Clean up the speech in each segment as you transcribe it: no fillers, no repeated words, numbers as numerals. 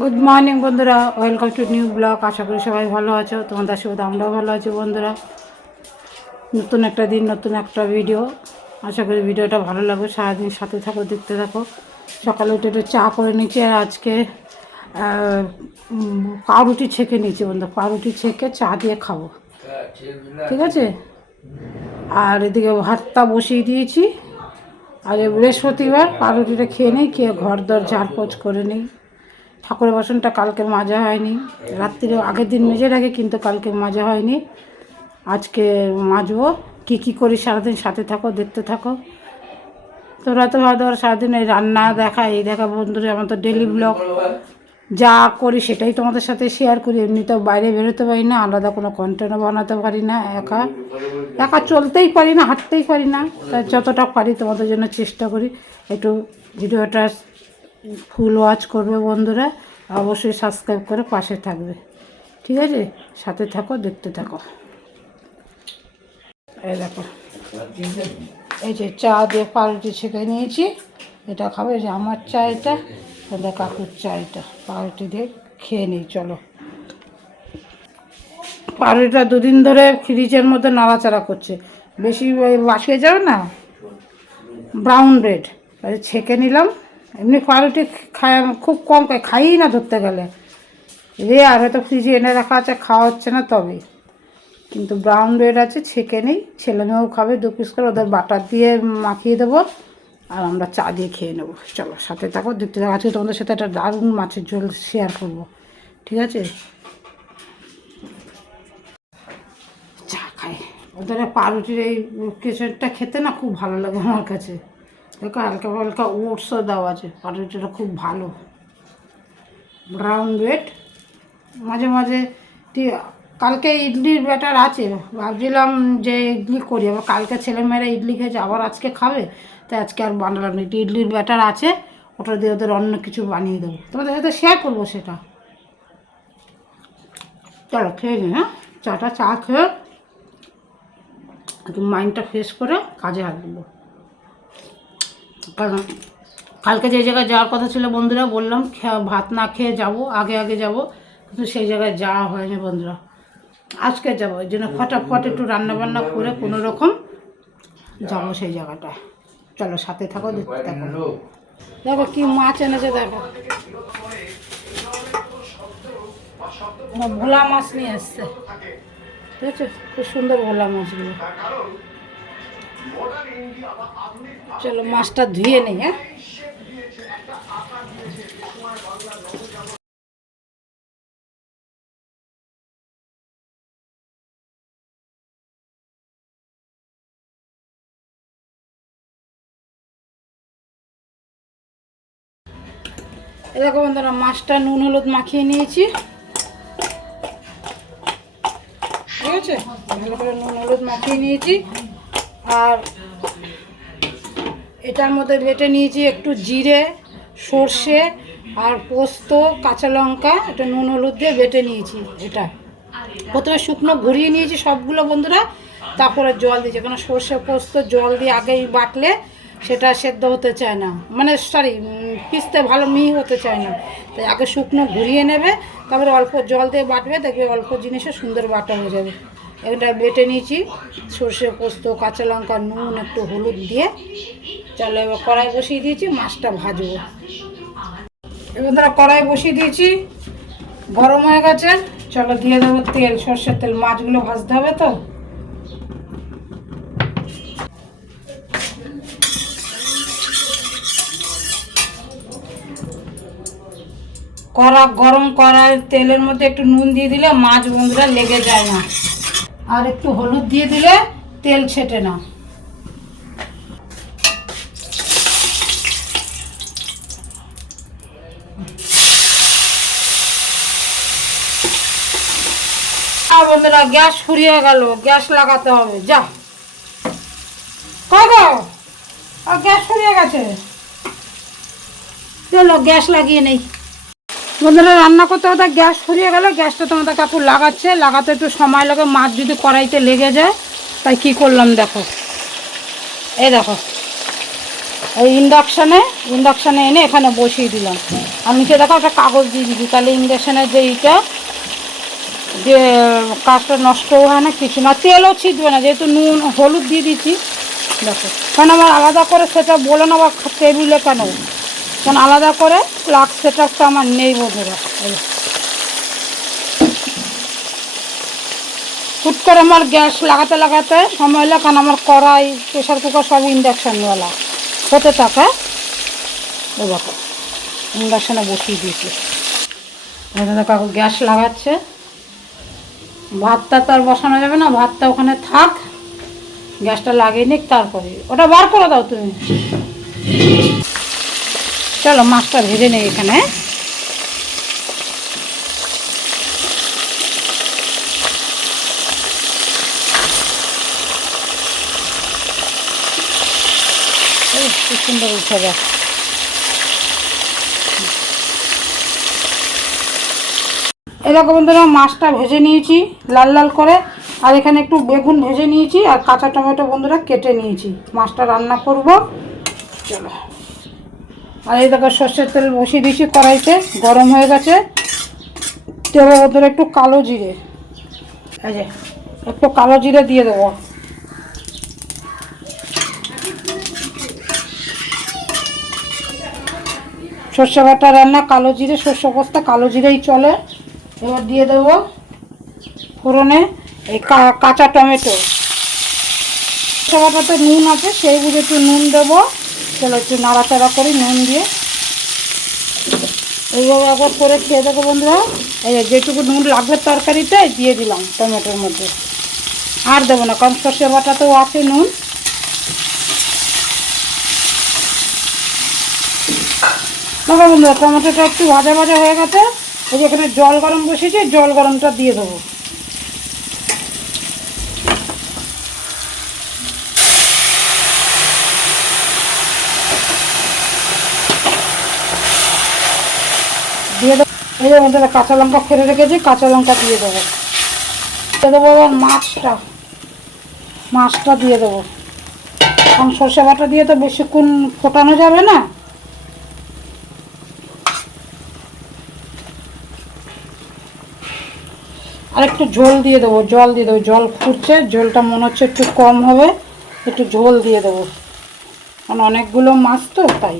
Good morning বন্ধুরা, welcome to new blog. আশা করি সবাই ভালো আছো। তোমাদের সাথে আমরাও ভালো আছি বন্ধুরা। নতুন একটা দিন, নতুন একটা ভিডিও। আশা করি ভিডিওটা ভালো লাগবে। সারাদিন সাথে থাকো, দেখতে থাকো। সকালে উঠে একটু চা করে নিচ্ছি, আর আজকে পাউরুটি ছেঁকে নিয়েছি বন্ধু। পাউরুটি ছেঁকে চা দিয়ে খাবো, ঠিক আছে। আর এদিকে ভাতটা বসিয়ে দিয়েছি। আর বৃহস্পতিবার পাউরুটিটা খেয়ে নিই, খেয়ে ঘর দর ঝাড়পোছ করে নিই। ঠাকুরের বাসনটা কালকে মাজা হয়নি, রাত্রিরে আগের দিন মেজে রাখি, কিন্তু কালকে মাজা হয়নি। আজকে মাজবো। কী করি সারাদিন সাথে থাকো, দেখতে থাকো। তোরা তো হয়তো সারাদিন এই রান্না দেখা, এই দেখা বন্ধুরা। আমার তো ডেলি ব্লগ যা করি সেটাই তোমাদের সাথে শেয়ার করি। এমনিতেও বাইরে বেরোতে পারি না, আলাদা কোনো কন্টেন্টও বানাতে পারি না। একা একা চলতেই পারি না, হাঁটতেই পারি না। তাই যতটা পারি তোমাদের জন্য চেষ্টা করি। একটু ভিডিওটা ফুল ওয়াচ করবে বন্ধুরা, অবশ্যই সাবস্ক্রাইব করে পাশে থাকবে, ঠিক আছে। সাথে থাকো, দেখতে থাকো। এই দেখো, এই যে চা দিয়ে পাউরুটি ছেঁকে নিয়েছি, এটা খাবে। যে আমার চা এটা, ওদের কাকুর চা এটা। পাউরুটি দিয়ে খেয়ে নিই, চলো। পাউরুটিটা দুদিন ধরে ফ্রিজের মধ্যে নাড়াচাড়া করছে, বেশি বাসে যাবে না। ব্রাউন ব্রেড ছেঁকে নিলাম। এমনি পাউরুটি খায় খুব কম খাই না ধরতে গেলে। আর হয়তো ফ্রিজে এনে রাখা আছে, খাওয়া হচ্ছে না তবে। কিন্তু ব্রাউন ব্রেড আছে, ছেঁকে নিই। ছেলেমেয়েও খাবে 2 পিস করে, ওদের বাটার দিয়ে মাখিয়ে দেবো, আর আমরা চা দিয়ে খেয়ে নেবো। চলো সাথে থাকো, দেখতে থাকো। আজকে তোমাদের সাথে একটা দারুণ মাছের ঝোল শেয়ার করবো, ঠিক আছে। চা খাই। ওদের পাউরুটির এই কেশরটা খেতে না খুব ভালো লাগে আমার কাছে। দেখো হালকা হালকা ওটসও দেওয়া আছে। পাউরুটিটা খুব ভালো। ব্রাউন ব্রেড মাঝে মাঝে কালকে ইডলির ব্যাটার আছে, ভাবছিলাম যে ইডলি করি। আবার কালকে ছেলেমেয়েরা ইডলি খেয়েছে, আবার আজকে খাবে, তাই আজকে আর বানালাম না। একটু ইডলির ব্যাটার আছে, ওটা দিয়ে ওদের অন্য কিছু বানিয়ে দেবো, তোমাদের সাথে শেয়ার করবো সেটা। চলো খেয়ে নিই। হ্যাঁ, চা খেয়ে একটু মাইন্ডটা ফ্রেশ করে কাজে আসবো। কারণ কালকে যে জায়গায় যাওয়ার কথা ছিল বন্ধুরা, বললাম ভাত না খেয়ে যাব, আগে যাব, কিন্তু সেই জায়গায় যাওয়া হয়নি বন্ধুরা। আজকে যাবো, ওই জন্য ফটাফট একটু রান্নাবান্না করে কোনো রকম যাবো সেই জায়গাটায়। চলো সাথে থাকো, দেখতে থাকো। দেখো কি মাছ এনেছে, দেখো ভোলা মাছ নিয়ে এসছে, ঠিক আছে। খুব সুন্দর ভোলা মাছগুলো। চলো মাছটা ধুয়ে নেই। হ্যাঁ, এরকম বন্ধুরা মাছটা নুন হলুদ মাখিয়ে নিয়েছি, ঠিক আছে। ভালো করে নুন হলুদ মাখিয়ে নিয়েছি। আর এটার মধ্যে বেটে নিয়েছি একটু জিরে, সর্ষে আর পোস্ত, কাঁচা লঙ্কা, এটা নুন হলুদ দিয়ে বেটে নিয়েছি। এটা প্রথমে শুকনো ঘুরিয়ে নিয়েছি সবগুলো বন্ধুরা, তারপরে জল দিয়েছি। কারণ সর্ষে পোস্ত জল দিয়ে আগেই বাটলে সেটা সেদ্ধ হতে চায় না, মানে পিসতে ভালো মিহি হতে চায় না। তাই আগে শুকনো ঘুরিয়ে নেবে, তারপরে অল্প জল দিয়ে বাটবে, দেখবে অল্প জিনিসও সুন্দর বাটা হয়ে যাবে। এটা বেটে নিয়েছি, সর্ষে পোস্ত, কাঁচা লঙ্কা, নুন, একটু হলুদ দিয়ে। চলো এবার কড়াই বসিয়ে দিয়েছি, মাছটা ভাজবো। এবার তারা কড়াই বসিয়ে দিয়েছি, গরম হয়ে গেছে। চলো দিয়ে দেবো তেল, সর্ষের তেল। মাছগুলো ভাজতে হবে তো। গরম কড়াই তেলের মধ্যে একটু নুন দিয়ে দিলে মাছ বন্ধুরা লেগে যায় না, আর একটু হলুদ দিয়ে দিলে তেল ছেটে না। বন্ধুরা গ্যাস ফুরিয়ে গেল, গ্যাস লাগাতে হবে। যা কয় গো, গ্যাস ফুরিয়ে গেছে, চলো গ্যাস লাগিয়ে নেই। বন্ধুরা রান্না করতে হতে গ্যাস ফুরিয়ে গেল। গ্যাসটা তোমাদের কাকু লাগাচ্ছে, লাগাতে একটু সময় লাগে, মাছ যদি কড়াইতে লেগে যায়। তাই কি করলাম দেখো, এই দেখো এই ইন্ডাকশানে এনে এখানে বসিয়ে দিলাম। আর নিচে দেখো একটা কাগজ দিয়ে দিবি, তাহলে ইন্ডাকশানের যে এইটা যে কাজটা নষ্টও হয় না, কিছু না, তেলও ছিটবে না, যেহেতু নুন হলুদ দিয়ে দিচ্ছি। দেখো কারণ আমার আলাদা করে সেটা বলে না বা টেবিলে কেন, কারণ আলাদা করে প্লাগ সেট আপটা আমার নেই বন্ধুরা। হুট করে আমার গ্যাস লাগাতে সময় হলো, কারণ আমার কড়াই প্রেশার কুকার সব ইন্ডাকশানওয়ালা হতে থাকে। ও দেখো ইন্ডাকশানে বসিয়ে দিয়েছি, কাকু গ্যাস লাগাচ্ছে। ভাতটা তো আর বসানো যাবে না, ভাতটা ওখানে থাক, গ্যাসটা লাগিয়ে নিক, তারপরে ওটা বার করে দাও তুমি। চলো মাছটা ভেজে নেই এখানে। খুব সুন্দর উঠে যায়। এরকম বন্ধুরা মাছটা ভেজে নিয়েছি লাল লাল করে, আর এখানে একটু বেগুন ভেজে নিয়েছি, আর কাঁচা টমেটো বন্ধুরা কেটে নিয়েছি, মাছটা রান্না করব। চলো, আর এই দেখো সর্ষের তেল বসিয়ে দিয়েছি কড়াইতে, গরম হয়ে গেছে। তেলের মধ্যে একটু কালো জিরে, এই যে একটু কালো জিরে দিয়ে দেবো। সর্ষে বাটা রান্না কালো জিরে, সর্ষে পোস্তা কালো জিরেই চলে। এবার দিয়ে দেবো ফোড়নে এই কাঁচা টমেটো। সর্ষে বাটাতে নুন আছে, সেই বুঝে একটু নুন দেবো। চলো একটু নাড়াচাড়া করি নুন দিয়ে, এইভাবে একবার করে খেয়ে দেখো বন্ধুরা। এই যেটুকু নুন লাগবে তরকারিতে দিয়ে দিলাম টমেটোর মধ্যে, আর দেবো না, কারণ সর্ষে বাটাতেও আছে নুন। দেখো বন্ধুরা টমেটোটা একটু ভাজা ভাজা হয়ে গেছে। এই যে এখানে জল গরম বসিয়েছি, জল গরমটা দিয়ে দেবো। দিয়ে দেবো এই যে বন্ধুরা কাঁচা লঙ্কা ফেলে রেখেছি, কাঁচা লঙ্কা দিয়ে দেবো। দিয়ে দেবো এবার মাছটা দিয়ে দেবো, কারণ সর্ষে বাটা দিয়ে তো বেশিক্ষণ ফোটানো যাবে না। আর একটু ঝোল দিয়ে দেবো, জল দিয়ে দেবো, জল ফুটছে, ঝোলটা মনে হচ্ছে একটু কম হবে, একটু ঝোল দিয়ে দেবো, কারণ অনেকগুলো মাছ তো তাই।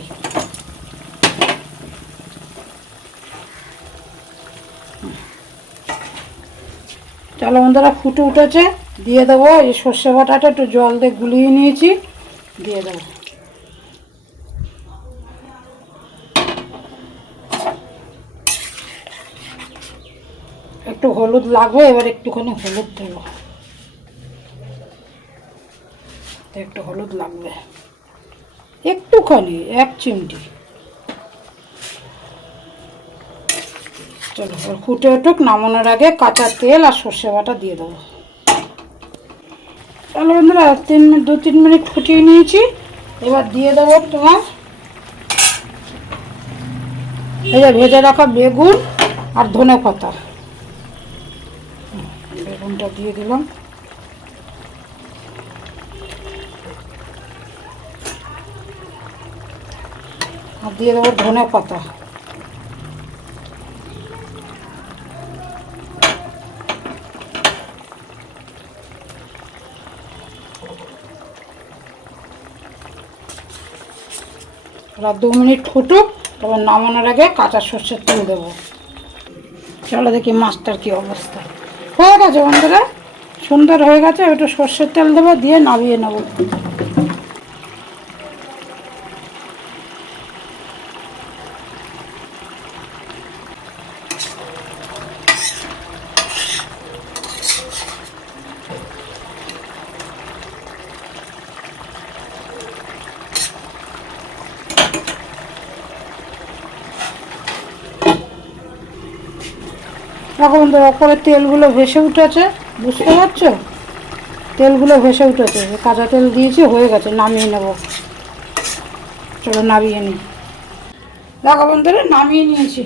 চলো বন্ধুরা ফুটে উঠেছে, দিয়ে দেবো এই সর্ষে বাটাটা, একটু জল দিয়ে গুলিয়ে নিয়েছি, দিয়ে দেবো। একটু হলুদ লাগবে, এবার একটুখানি হলুদ দেবো, একটু হলুদ লাগবে একটুখানি, 1 চিমটি। চলো এবার ফুটে উঠুক, নামানোর আগে কাঁচা তেল আর সর্ষে বাটা দিয়ে দেবো। চলো বন্ধুরা 2-3 মিনিট ফুটিয়ে নিয়েছি, এবার দিয়ে দেবো তোমার এই যে ভেজে রাখা বেগুন আর ধনে পাতা। বেগুনটা দিয়ে দিলাম, আর দিয়ে দেবো ধনে পাতা। ওরা 2 মিনিট ফুটুক, তারপর নামানোর আগে কাঁচা সর্ষের তেল দেবো। চলো দেখি মাছটার কি অবস্থা। হয়ে গেছে বন্ধুরা, সুন্দর হয়ে গেছে, একটু সর্ষের তেল দেবো, দিয়ে নামিয়ে নেবো। দেখো বন্ধুরা ওপরে তেলগুলো ভেসে উঠেছে, বুঝতে পারছো, তেলগুলো ভেসে উঠেছে, কাঁচা তেল দিয়েছি, হয়ে গেছে, নামিয়ে নেব। চলো নামিয়ে নিই। দেখো বন্ধুরা নামিয়ে নিয়েছি,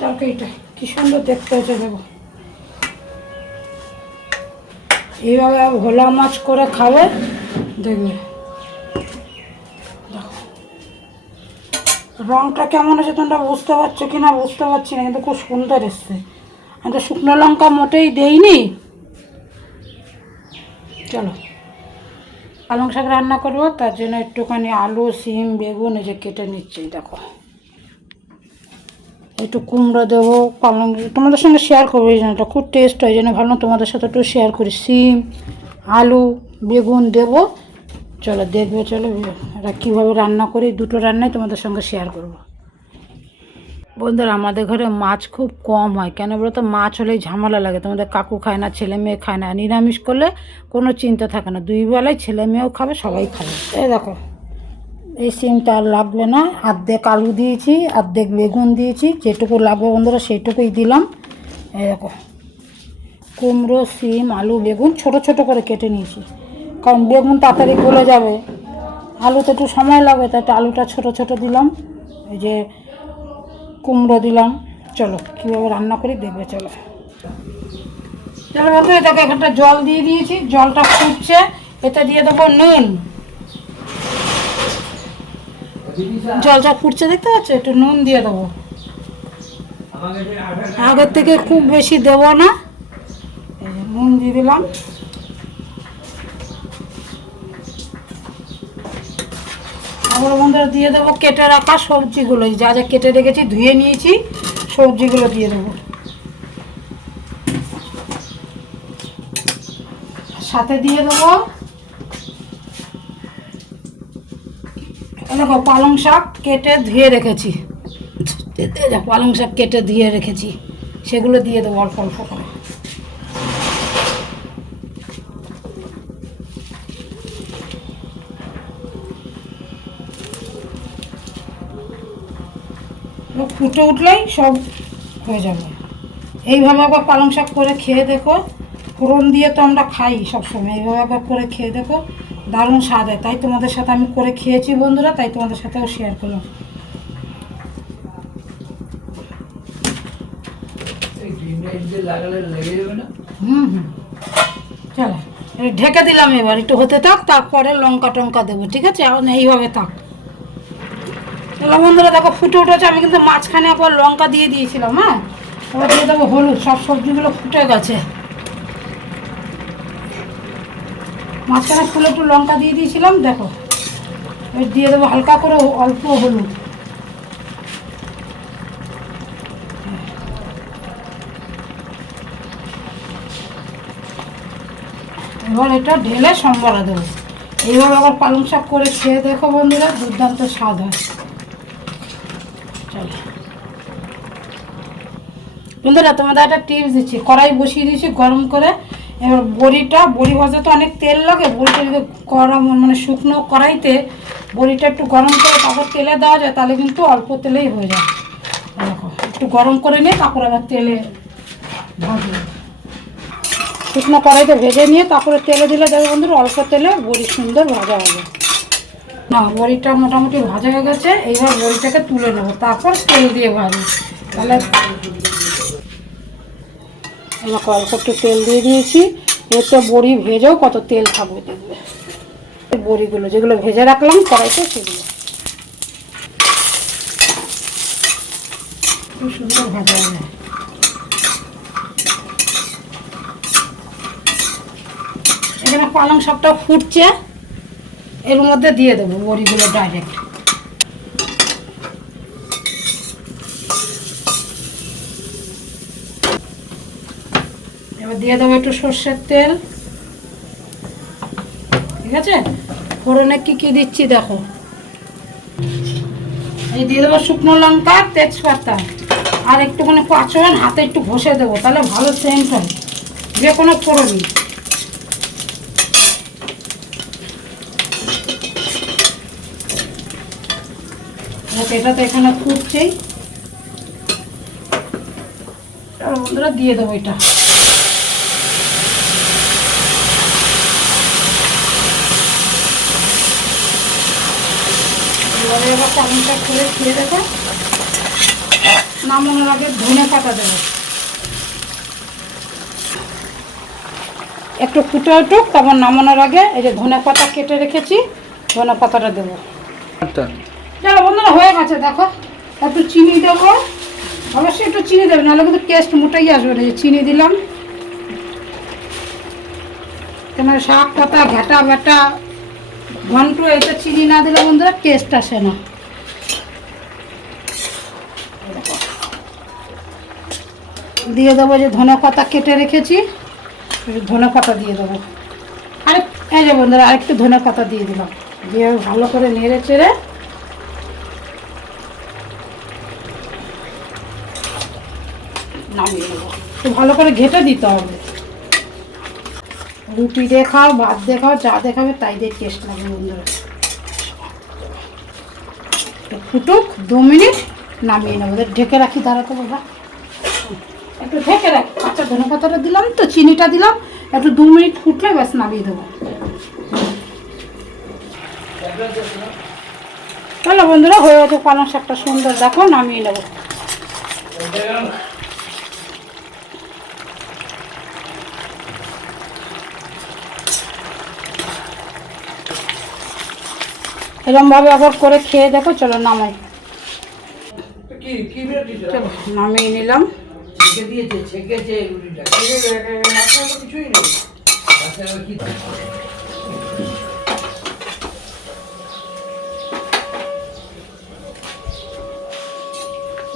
তরকারিটা কি সুন্দর দেখতে হয়েছে দেখো। এইভাবে ভোলা মাছ করে খাবে দেখবে, দেখো রঙটা কেমন আছে তোমরা বুঝতে পারছো কি না বুঝতে পারছি না, কিন্তু খুব সুন্দর এসছে। আমি তো শুকনো লঙ্কা মোটেই দেইনি। চলো পালং শাক রান্না করবো, তার জন্য একটুখানি আলু, সিম, বেগুন এই যে কেটে নিচ্ছি। দেখো একটু কুমড়ো দেবো, পালং, তোমাদের সঙ্গে শেয়ার করবো, এই জন্য খুব টেস্ট হয়, এই জন্য ভাবলাম তোমাদের সাথে একটু শেয়ার করি। সিম, আলু, বেগুন দেবো। চলো দেখবে, চলো এটা কীভাবে রান্না করি, দুটো রান্নাই তোমাদের সঙ্গে শেয়ার করবো। বন্ধুরা আমাদের ঘরে মাছ খুব কম হয়, কেন বলো তো, মাছ হলেই ঝামেলা লাগে। তোমাদের কাকু খায় না, ছেলে মেয়ে খায় না। নিরামিষ করলে কোনো চিন্তা থাকে না, দুই বেলায় ছেলে মেয়েও খাবে, সবাই খাবে। এই দেখো এই সিমটা আর লাগবে না, অর্ধেক আলু দিয়েছি, অর্ধেক বেগুন দিয়েছি, যেটুকু লাগবে বন্ধুরা সেইটুকুই দিলাম। এই দেখো কুমড়ো, সিম, আলু, বেগুন ছোট ছোট করে কেটে নিয়েছি, কারণ বেগুন তাড়াতাড়ি গলে যাবে, আলুতে একটু সময় লাগবে, তাই আলুটা ছোট ছোট দিলাম। এই যে কুমড়ো দিলাম। চলো কীভাবে রান্না করি দেখবে। চলো চলো বন্ধুরা দেখো এখানটা জল দিয়ে দিয়েছি, জলটা ফুটছে, এতে দিয়ে দেবো নুন। জলটা ফুটছে দেখতে পাচ্ছ, একটু নুন দিয়ে দেবো। আগের থেকে খুব বেশি দেবো না, এই যে নুন দিয়ে দিলাম। তারপরে বন্ধুরা দিয়ে দেবো কেটে রাখা সবজিগুলো, যা যা কেটে রেখেছি ধুয়ে নিয়েছি, সবজিগুলো দিয়ে দেবো। সাথে দিয়ে দেবো দেখো পালং শাক কেটে ধুয়ে রেখেছি, পালং শাক কেটে ধুয়ে রেখেছি, সেগুলো দিয়ে দেবো অল্প অল্প করে। ফুটে উঠলেই সব হয়ে যাবে। এইভাবে একবার পালং শাক করে খেয়ে দেখো, ফোড়ন দিয়ে তো আমরা খাই সবসময়, এইভাবে একবার করে খেয়ে দেখো, দারুণ স্বাদ হয়। তাই তোমাদের সাথে আমি করে খেয়েছি বন্ধুরা, তাই তোমাদের সাথেও শেয়ার করলাম। হুম হুম চলো ঢেকে দিলাম, এবার একটু হতে থাক, তারপরে লঙ্কা টঙ্কা দেবো, ঠিক আছে? এইভাবে থাক। চলো বন্ধুরা দেখো ফুটে উঠেছে, আমি কিন্তু মাঝখানে একবার লঙ্কা দিয়ে দিয়েছিলাম। হ্যাঁ এবার দিয়ে দেবো হলুদ, সব সবজিগুলো ফুটে গেছে। মাঝখানে ফুলে একটু লঙ্কা দিয়ে দিয়েছিলাম, দেখো এবার দিয়ে দেবো হালকা করে অল্প হলুদ। এবার এটা ঢেলে সম্বরা দেবো। এইভাবে আবার পালং শাক করে খেয়ে দেখো বন্ধুরা, দুর্দান্ত স্বাদ হয়। চলো বন্ধুরা তোমাদের একটা টিপস দিচ্ছি, কড়াই বসিয়ে দিয়েছি গরম করে। এবার বড়ি ভাজা তো অনেক তেল লাগে, বড়িটা যদি গরম মানে শুকনো কড়াইতে বড়িটা একটু গরম করে তারপর তেলে দেওয়া যায়, তাহলে কিন্তু অল্প তেলেই হয়ে যায়। দেখো একটু গরম করে নিয়ে তারপর আবার তেলে ভাজবো, শুকনো কড়াইতে ভেজে নিয়ে তারপরে তেলে দিলে দেখো বন্ধুরা অল্প তেলে বড়ি সুন্দর ভাজা হবে। না বড়িটা মোটামুটি ভাজা হয়ে গেছে, এইবার বড়িটাকে তুলে নেবো, তারপর তেল দিয়ে ভাজবো। তাহলে এবার অল্প একটু তেল দিয়ে দিয়েছি, এতে বড়ি ভেজেও কত তেল থাকবে দেখবে। বড়িগুলো যেগুলো ভেজে রাখলাম কড়াইতে, সেগুলো খুব সুন্দর ভাজা হবে। এখানে পালং শাকটা ফুটছে, এর মধ্যে দিয়ে দেবো বড়িগুলো ডাইরেক্ট। এবার দিয়ে দেবো একটু সর্ষের তেল, ঠিক আছে? ফোড়নে কি কি দিচ্ছি দেখো, এই দিয়ে দেবো শুকনো লঙ্কা, তেজপাতা, আর একটুখানি পাঁচফোড়ন হাতে একটু ঘষে দেবো, তাহলে ভালো সেন্ট হয় যে কোনো ফোড়নই। এটা তো এখানে ফুটছেই, বন্ধুরা দিয়ে দেবো এটা। এবারে এবার পালংটা করে খেয়ে দেখো, নামানোর আগে ধনে পাতা দেবো, একটু ফুটে উঠুক, তারপর নামানোর আগে এই যে ধনে পাতা কেটে রেখেছি, ধনে পাতাটা দেবো। চলো বন্ধুরা, হয়ে গেছে দেখো। একটু চিনি দেবো, অবশ্যই একটু চিনি দেবে, নাহলে কিন্তু টেস্ট মোটাই আসবে না। চিনি দিলাম, তোমার শাক পাতা ঘাটা ব্যাটা ঘন্ট, এটা চিনি না দিলে বন্ধুরা টেস্ট আসে না। দিয়ে দেবো যে ধনে পাতা কেটে রেখেছি, ধনে পাতা দিয়ে দেবো। আরেক এই যে বন্ধুরা, আরেকটু ধনে পাতা দিয়ে দিলাম, দিয়ে ভালো করে নেড়ে চেড়ে নামিয়ে নেবো। তো ভালো করে ঘেটে দিতে হবে। রুটি দিয়ে খাও, ভাত দিয়ে খাও, যা দেখাবে তাই দিয়ে টেস্ট লাগবে বন্ধুরা। ফুটুক 2 মিনিট, নামিয়ে নেবো। ঢেকে রাখি, দাঁড়াতে বাবা, একটু ঢেকে রাখি। কাঁচা ধনে পাতাটা দিলাম তো, চিনিটা দিলাম, একটু 2 মিনিট ফুটলে ব্যাস নামিয়ে দেবো। চলো বন্ধুরা, হয়ে গেছে পালং শাকটা সুন্দর, দেখো নামিয়ে নেবো। এরকম ভাবে আবার করে খেয়ে দেখো। চলো নামাই, চলো নামিয়ে নিলাম।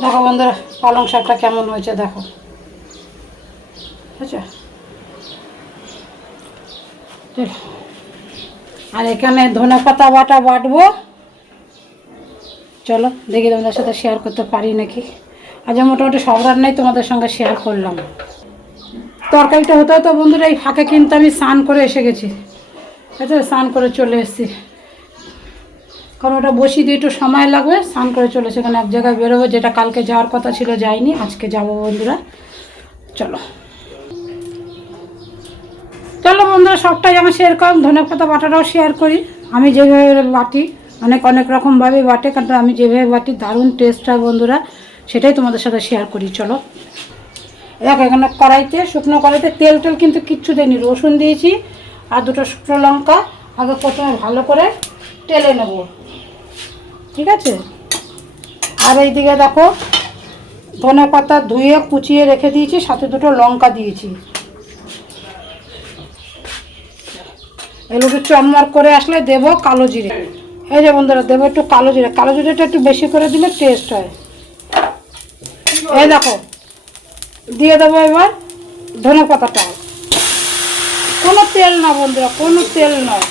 দেখো বন্ধুরা, পালং শাকটা কেমন হয়েছে দেখো, আচ্ছা। আর এখানে ধনে পাতা বাটা বাটবো। চলো দেখি তোমাদের সাথে শেয়ার করতে পারি নাকি। আজ মোটামুটি সব রান্নাই তোমাদের সঙ্গে শেয়ার করলাম। তরকারিটা হতে হতো বন্ধুরা এই ফাঁকে কিন্তু আমি স্নান করে এসে গেছি, আচ্ছা, স্নান করে চলে এসেছি। কারণ ওটা বসিয়ে দিয়ে একটু সময় লাগবে, স্নান করে চলে সেখানে এক জায়গায় বেরোবো, যেটা কালকে যাওয়ার কথা ছিল যাইনি, আজকে যাবো বন্ধুরা। চলো চলো বন্ধুরা, সবটাই আমার শেয়ার করলাম। ধনে পাতা বাটাটাও শেয়ার করি, আমি যেভাবে বাটি, অনেক রকমভাবে বাটে, কারণ আমি যেভাবে বাটি দারুণ টেস্ট হয় বন্ধুরা, সেটাই তোমাদের সাথে শেয়ার করি। চলো দেখো, এখানে কড়াইতে, শুকনো কড়াইতে তেল কিন্তু কিচ্ছু দেয়নি, রসুন দিয়েছি আর 2টো শুকনো লঙ্কা। আগে প্রথমে ভালো করে তেলে নেব, ঠিক আছে। আর এইদিকে দেখো, ধনে পাতা ধুয়ে কুচিয়ে রেখে দিয়েছি, সাথে 2টো লঙ্কা দিয়েছি। এগুলো একটু চমৎকার করে আসলে দেবো কালো জিরে। এই যে বন্ধুরা, দেবো একটু কালো জিরে, কালো জিরেটা একটু বেশি করে দিলে টেস্ট হয়। এই দেখো, দিয়ে দেবো এবার ধনে পাতাটা। কোনো তেল না বন্ধুরা, কোনো তেল নয়।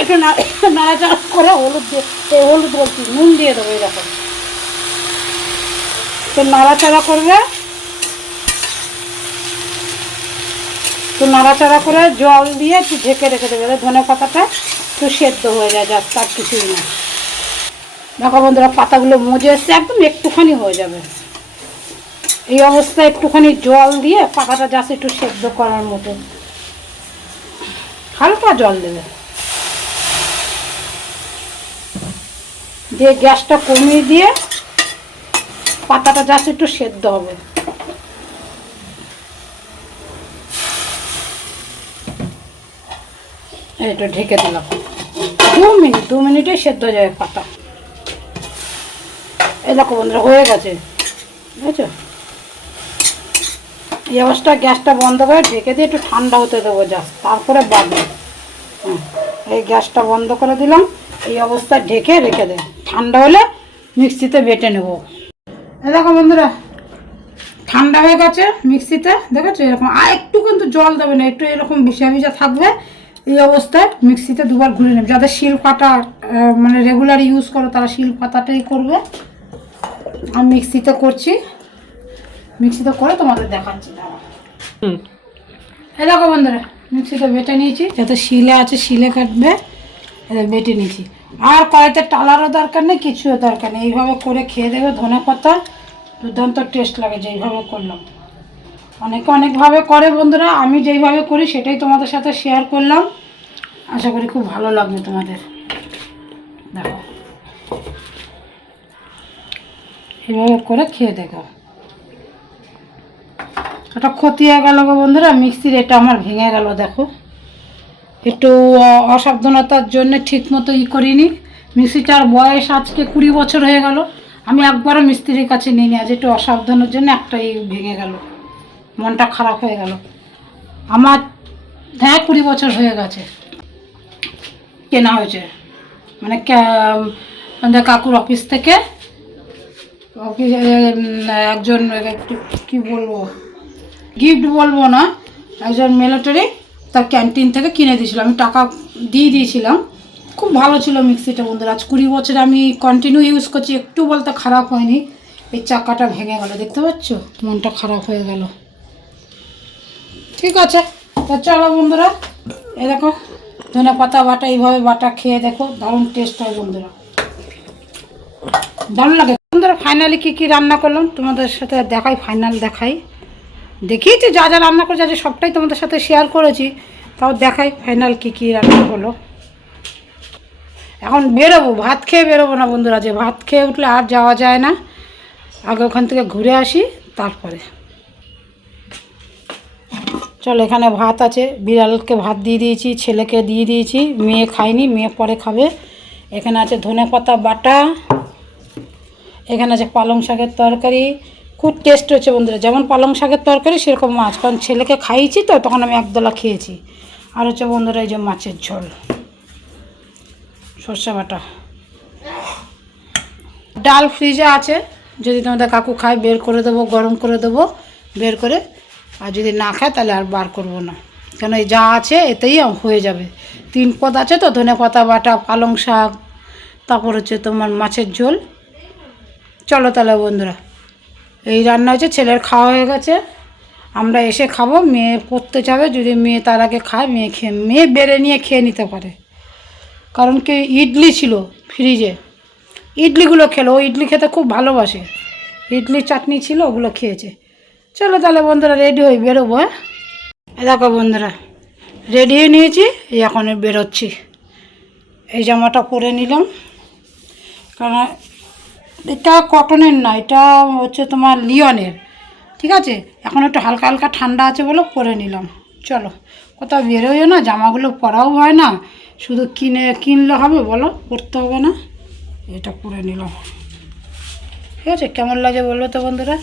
একটু নাড়াচাড়া করে হলুদ দিয়ে, হলুদ বলছি, নুন দিয়ে দেবো। এই দেখো, তো নাড়াচাড়া করবে, তো নাড়াচাড়া করে জল দিয়ে একটু ঢেকে রেখে দেবে, ধনে পাতাটা একটু সেদ্ধ হয়ে যায়, যা তার কিছুই না। দেখো বন্ধুরা, পাতাগুলো মজে এসছে, একদম একটুখানি হয়ে যাবে। এই অবস্থায় একটুখানি জল দিয়ে পাতাটা জাস্ট একটু সেদ্ধ করার মতো হালকা জল দেবে, দিয়ে গ্যাসটা কমিয়ে দিয়ে পাতাটা জাস্ট একটু সেদ্ধ হবে। এটা ঢেকে দিলাম, 2 মিনিটে সেদ্ধ হয়ে যাবে পাতা। এই দেখো বন্ধুরা, হয়ে গেছে, বুঝেছো। এই অবস্থা গ্যাসটা বন্ধ করে ঢেকে দিয়ে একটু ঠান্ডা হতে দেবো জাস্ট, তারপরে বাড়বে। হ্যাঁ, এই গ্যাসটা বন্ধ করে দিলাম, এই অবস্থায় ঢেকে রেখে দেব, ঠান্ডা হলে মিক্সিতে বেটে নেব। এই দেখো বন্ধুরা, ঠান্ডা হয়ে গেছে মিক্সিতে, দেখেছো এরকম। আর একটু কিন্তু জল দেবে না, একটু এরকম ভিজা ভিজা থাকবে। এই অবস্থায় মিক্সিতে 2বার ঘুরে নেবে। যাদের শিল পাতা মানে রেগুলার ইউজ করো তারা শিল পাতাটাই করবে, আমি মিক্সিতে করছি। মিক্সিতে করে তোমাদের দেখাচ্ছি, দাঁড়া। এই দেখো বন্ধুরা, মিক্সিতে বেটে নিয়েছি, যাতে শিলে আছে শিলে কাটবে, এটা বেটে নিয়েছি। আর কড়াইতে টালারও দরকার নেই, কিছুও দরকার নেই, এইভাবে করে খেয়ে দেবে। ধনে পাতা দুর্দান্ত টেস্ট লাগে যেইভাবে করলাম। অনেকে অনেকভাবে করে বন্ধুরা, আমি যেইভাবে করি সেটাই তোমাদের সাথে শেয়ার করলাম। আশা করি খুব ভালো লাগবে তোমাদের। দেখো, এইভাবে করে খেয়ে দেখো। এটা ক্ষতি হয়ে গেল গো বন্ধুরা, মিক্সির এটা আমার ভেঙে গেল। দেখো, একটু অসাবধানতার জন্য ঠিক মতো করিনি, মিক্সিটার বয়স আজকে 20 বছর হয়ে গেল, আমি একবারও মিস্ত্রির কাছে নিইনি। আজ একটু অসাবধানের জন্য একটাই ভেঙে গেল, মনটা খারাপ হয়ে গেল আমার। হ্যাঁ 20 বছর হয়ে গেছে কেনা হয়েছে, মানে আমাদের কাকুর অফিস থেকে একজন কি বলবো, গিফট বলবো না, একজন মিলিটারি তার ক্যান্টিন থেকে কিনে দিয়েছিল, আমি টাকা দিয়ে দিয়েছিলাম। খুব ভালো ছিল মিক্সিটা বন্ধুরা, আজ 20 বছর আমি কন্টিনিউ ইউজ করছি, একটু বলতে খারাপ হয়নি। এই চাকাটা ভেঙে গেল, দেখতে পাচ্ছ, মনটা খারাপ হয়ে গেল। ঠিক আছে, তা চলো বন্ধুরা, এই দেখো ধনে পাতা বাটা, এইভাবে বাটা খেয়ে দেখো, দারুণ টেস্ট হয় বন্ধুরা, দারুণ লাগে বন্ধুরা। ফাইনালি কী কী রান্না করলাম তোমাদের সাথে দেখাই, ফাইনাল দেখাই। দেখিয়েছি যা যা রান্না করেছি, আজ সবটাই তোমাদের সাথে শেয়ার করেছি, তাও দেখাই ফাইনাল কী কী রান্না হলো। এখন বেরোবো, ভাত খেয়ে বেরোবো না বন্ধুরা, যে ভাত খেয়ে উঠলে আর যাওয়া যায় না, আগে ওখান থেকে ঘুরে আসি তারপরে। চলো, এখানে ভাত আছে, বিড়ালকে ভাত দিয়ে দিয়েছি, ছেলেকে দিয়ে দিয়েছি, মেয়ে খায়নি, মেয়ে পরে খাবে। এখানে আছে ধনে পাতা বাটা, এখানে আছে পালং শাকের তরকারি, খুব টেস্ট হচ্ছে বন্ধুরা, যেমন পালং শাকের তরকারি সেরকম মাছ, কারণ ছেলেকে খাইয়েছি তো, তখন আমি একদলা খেয়েছি। আর হচ্ছে বন্ধুরা এই যে মাছের ঝোল, সর্ষে বাটা, ডাল ফ্রিজে আছে, যদি তোমাদের কাকু খায় বের করে দেবো, গরম করে দেবো বের করে, আর যদি না খায় তাহলে আর বার করবো না, কেন এই যা আছে এতেই হয়ে যাবে। 3 পদ আছে তো, ধনে পাতা বাটা, পালং শাক, তারপর হচ্ছে তোমার মাছের ঝোল। চলো তাহলে বন্ধুরা, এই রান্না হয়েছে, ছেলের খাওয়া হয়ে গেছে, আমরা এসে খাবো, মেয়ে পড়তে যাবে, যদি মেয়ে তার আগে খায়, মেয়ে বেড়ে নিয়ে খেয়ে নিতে পারে, কারণ কি ইডলি ছিল ফ্রিজে, ইডলিগুলো খেলো, ও ইডলি খেতে খুব ভালোবাসে, ইডলি চাটনি ছিল ওগুলো খেয়েছে। চলো তাহলে বন্ধুরা রেডি হয়ে বেরোবো। হ্যাঁ দেখো বন্ধুরা, রেডি হয়ে নিয়েছি, এই এখন বেরোচ্ছি। এই জামাটা পরে নিলাম, কারণ এটা কটনের না, এটা হচ্ছে তোমার লিওনের, ঠিক আছে। এখন একটু হালকা হালকা ঠান্ডা আছে বলে পরে নিলাম। চলো, কোথাও বেরোয়ও না, জামাগুলো পরাও হয় না, শুধু কিনলে হবে বলো, পরতে হবে না, এটা পরে নিলাম। ঠিক আছে, কেমন লাগে বলবো তো বন্ধুরা,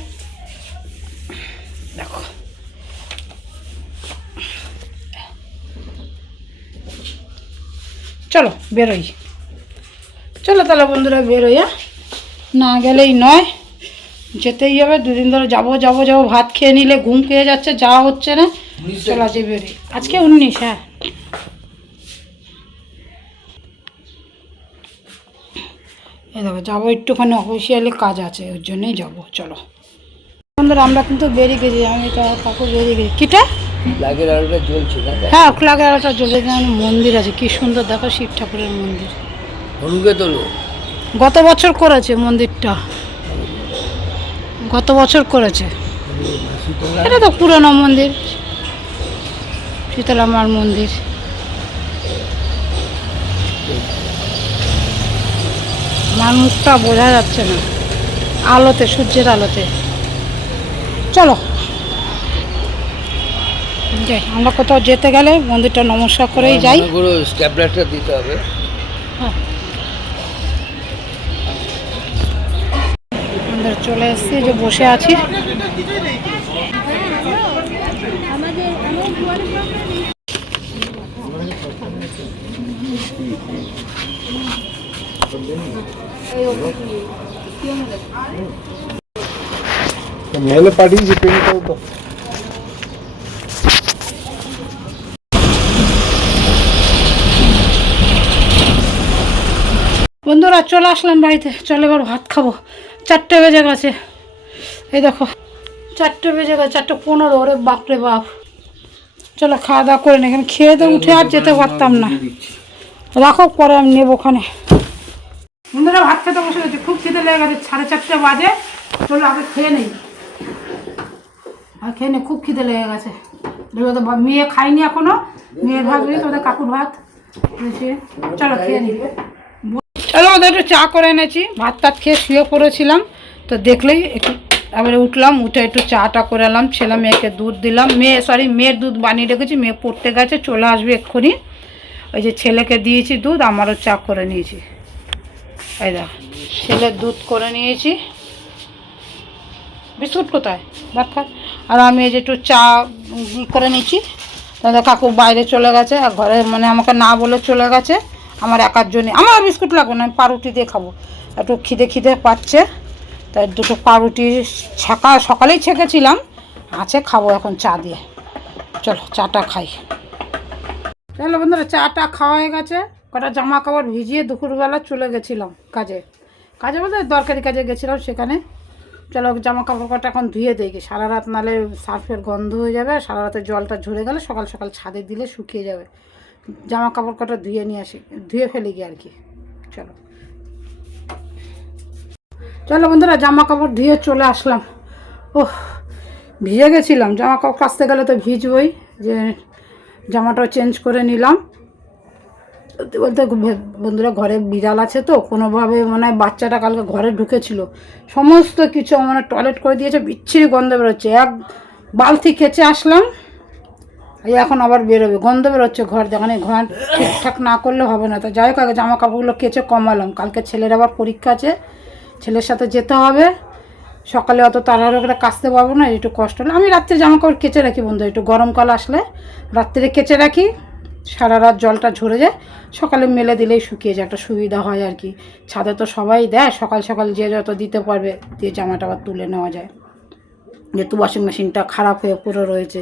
দেখো। চলো বেরোই, চলো তাহলে বন্ধুরা বেরোই। না গেলেই নয়, যেতেই হবে, 2 দিন ধরে যাবো যাবো যাবো, ভাত খেয়ে নিলে ঘুম পেয়ে যাচ্ছে, যাওয়া হচ্ছে না। চলো আজকে বেরোই, আজকে 19। হ্যাঁ এই দেখো যাবো, একটুখানি অফিসিয়ালি কাজ আছে, ওর জন্যই যাবো। চলো বন্ধুরা, আমরা কিন্তু বেরিয়ে গেছি, আমি তো কাকু বেরিয়ে গেছি। কিটা ফ্ল্যাগের আলোটা জ্বলছে না? হ্যাঁ ফ্ল্যাগের আলোটা জ্বলছে, এখানে মন্দির আছে, কি সুন্দর দেখো, শিব ঠাকুরের মন্দির। গত বছর করেছে মন্দিরটা, গত বছর করেছে, এটা তো পুরনো মন্দির, শীতলা মার মন্দির। মার মুখটা বোঝা যাচ্ছে না আলোতে, সূর্যের আলোতে। চলো যাই, আমরা কোথাও যেতে গেলে মন্দিরটা নমস্কার করেই যাই। স্ট্যাবলারটা দিতে হবে। হ্যাঁ আমরা চলে এসেছি, যে বসে আছি। মেলে পাঠিয়েছি, পেনটাও তো। বন্ধুরা চলে আসলাম বাড়িতে, চলো এবার ভাত খাবো, 4টে বেজে গেছে, এই দেখো 4টে বেজে গেছে, 4:15। ওরে বাপরে বাপ, চলো খাওয়া দাওয়া করে নি, এখানে খেয়ে তো উঠে আর যেতে পারতাম না, রাখো পরে আমি নেবো ওখানে। বন্ধুরা ভাত খেতে বসে গেছে, খুব খিদে লেগে গেছে, 4:30 বাজে, চলো আগে খেয়ে নেই, আর খেয়ে নে, খুব খিদে লেগে গেছে। মেয়ে খাইনি এখনো, মেয়ের ভাত বুঝি, তোমাদের কাকুর ভাত, চলো খেয়ে নি। চলো ওদের একটু চা করে এনেছি, ভাত টাত খেয়ে শুয়ে পড়েছিলাম, তো দেখলেই একটু তারপরে উঠলাম, উঠে একটু চাটা করে এলাম, ছেলে মেয়েকে দুধ দিলাম, মেয়ের দুধ বানিয়ে রেখেছি, মেয়ে পড়তে গেছে, চলে আসবে এক্ষুনি। ওই যে ছেলেকে দিয়েছি দুধ, আমারও চা করে নিয়েছি। এই দেখ ছেলের দুধ করে নিয়েছি, বিস্কুট কোথায় দেখা, আর আমি এই যে একটু চা করে নিচ্ছি। দাদা কাকু বাইরে চলে গেছে, আর ঘরে মানে আমাকে না বলে চলে গেছে আমার একার জন্য। আমার বিস্কুট লাগবে না, আমি পাউরুটি দিয়ে খাবো, একটু খিদে পাচ্ছে, তাই দুটো পাউরুটি সকালেই ছেঁকেছিলাম, আছে খাবো এখন চা দিয়ে। চলো চাটা খাই। চলো বন্ধুরা, চাটা খাওয়া হয়ে গেছে, কটা জামা কাপড় ভিজিয়ে দুপুরবেলা চলে গেছিলাম কাজে বলতে দরকারি কাজে গেছিলাম সেখানে। চলো জামা কাপড় কটা এখন ধুয়ে দিই, সারা রাত নালে সার্ফের গন্ধ হয়ে যাবে, সারা রাতে জলটা ঝরে গেলে সকাল সকাল ছাদে দিলে শুকিয়ে যাবে। জামা কাপড় কটা ধুয়ে নিয়ে আসি, ধুয়ে ফেলি গিয়ে আর কি। চলো বন্ধুরা, জামা কাপড় ধুয়ে চলে আসলাম। ওহ ভিজে গেছিলাম, জামা কাপড় কাচতে গেলে তো ভিজবই, যে জামাটাও চেঞ্জ করে নিলাম। বলতে বন্ধুরা ঘরে বিড়াল আছে তো, কোনোভাবে মানে বাচ্চাটা কালকে ঘরে ঢুকেছিল, সমস্ত কিছু মানে টয়লেট করে দিয়েছে, বিচ্ছিরি গন্ধ বেরোচ্ছে। এক বালতি কেচে আসলাম, এই এখন আবার বেরোবে, গন্ধ বেরোচ্ছে ঘর, যেখানে ঘর ঠিকঠাক না করলে হবে না। তো যাই হোক আগে জামা কাপড়গুলো কেচে কমালাম, কালকে ছেলের আবার পরীক্ষা আছে, ছেলের সাথে যেতে হবে, সকালে অত তাড়াহুড়ো করে কাচতে পারবো না, একটু কষ্ট হলে আমি রাত্রে জামা কাপড় কেচে রাখি বন্ধু, একটু গরমকাল আসলে রাত্রে কেচে রাখি, সারা রাত জলটা ঝরে যায়, সকালে মেলে দিলেই শুকিয়ে যায়, একটা সুবিধা হয় আর কি। ছাদে তো সবাই দেয়, সকাল সকাল যে যত দিতে পারবে দিয়ে জামাটা আবার তুলে নেওয়া যায়। যেহেতু ওয়াশিং মেশিনটা খারাপ হয়ে পুরো রয়েছে,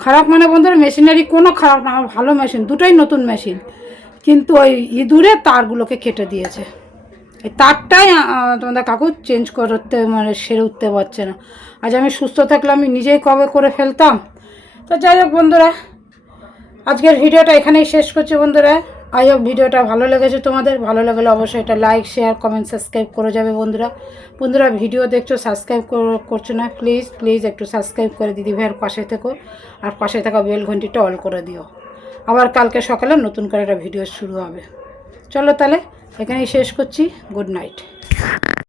খারাপ মানে বন্ধুরা মেশিনারি কোনো খারাপ না, আমার ভালো মেশিন, দুটোই নতুন মেশিন, কিন্তু ওই ইঁদুরে তারগুলোকে কেটে দিয়েছে, এই তারটাই তোমাদের কাকু চেঞ্জ করতে মানে সেরে উঠতে পারছে না। আজ আমি সুস্থ থাকলে আমি নিজেই কবে করে ফেলতাম। তো যাই হোক বন্ধুরা, আজকের ভিডিওটা এখানেই শেষ করছি বন্ধুরা। আই হোপ ভিডিওটা ভালো লেগেছে তোমাদের, ভালো লাগলে অবশ্যই এটা লাইক শেয়ার কমেন্ট সাবস্ক্রাইব করে যাবে বন্ধুরা ভিডিও দেখছো সাবস্ক্রাইব করছো না, প্লিজ একটু সাবস্ক্রাইব করে দিদি ভাইয়ের পাশে থেকো, আর পাশে থাকা বেল ঘন্টিটা অল করে দিও। আবার কালকে সকালে নতুন করে একটা ভিডিও শুরু হবে। চলো তাহলে এখানেই শেষ করছি, গুড নাইট।